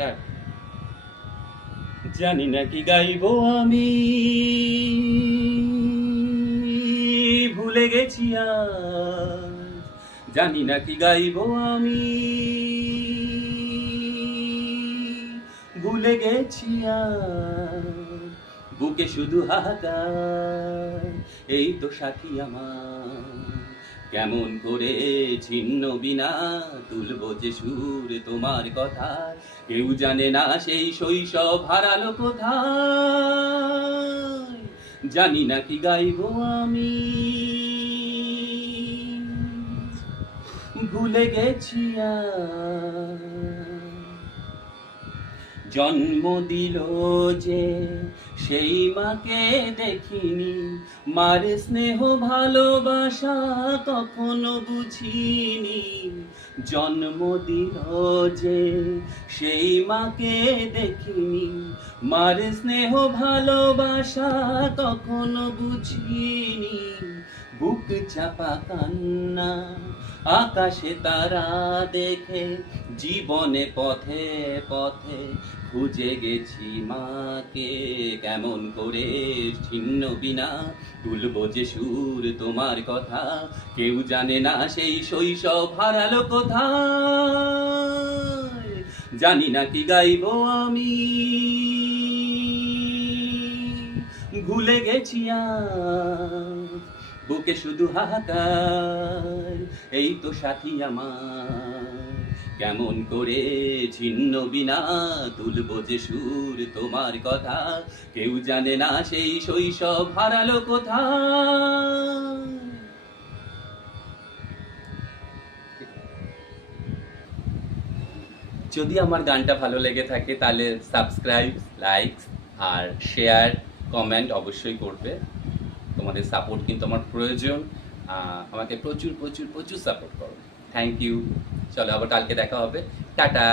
Start. জানি না কি গাইব আমি, ভুলে গেছি আজ। জানি না কি গাইব আমি, ভুলে গেছি আজ। বুকে শুধু হাহাকার, এই তো সাথী আমার। কেমন করে ছিন্ন বিনা তুলবো যে সুর তোমার কথা, কেউ জানে না সেই শৈশব হারালো কোথায়। জানি না কি গাইবো আমি, ভুলে গেছি আজ। জন্ম দিল যে সেই মাকে দেখিনি, মার স্নেহ ভালোবাসা কখনো বুঝিনি। জন্ম দিল যে সেই মাকে দেখিনি, মার স্নেহ ভালোবাসা কখনো বুঝিনি। বুক চাপা কান্না, আকাশে তারা দেখে, জীবনে পথে পথে খুঁজে গেছি মাকে। কেমন করে ছিন্ন বিনা তুলবো যে সুর তোমার কথা, কেউ জানে না সেই শৈশব হারালো কোথায়। জানি না কি গাইবো আমি, ভুলে গেছি আজ। বুকে শুধু হাহাকার, এই তো সাথী আমার। কেমন করে ছিন্ন বিনা তুলবো যে সুর তোমার কথা, কেউ জানে না সেই শৈশব হারালো কোথায়। যদি আমার গানটা ভালো লেগে থাকে তাহলে সাবস্ক্রাইব, লাইক আর শেয়ার, কমেন্ট অবশ্যই করবে। তোমাদের সাপোর্ট কিন্তু আমার প্রয়োজন। আমাকে প্রচুর প্রচুর প্রচুর সাপোর্ট করো। Thank you. চলো আবার কালকে দেখা হবে। টাটা।